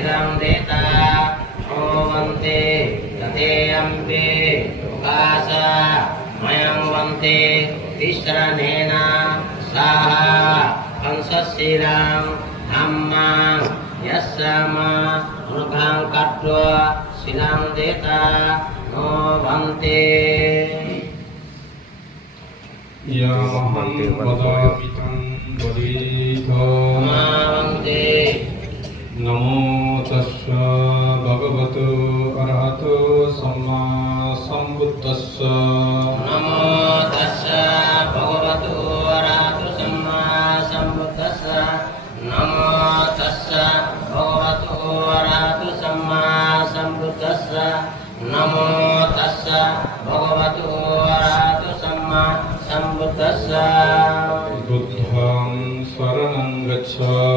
silang deta Vante Tateampe Ukasa Mayang Vante Tishranena Saha Pansasilang Hamma Yasama Nurgang Katwa Silang Deta No Vante Ya Maham Vadamitam Vadito Vante Namo Tassa Bhagavato Arahato Samma Sambuddhassa Namo Tassa Bhagavato Arahato Samma Sambuddhassa Namo Tassa Bhagavato Arahato Samma Sambuddhassa Namo Tassa Bhagavato Arahato Samma Sambuddhassa Buddhang Saranang Gacchami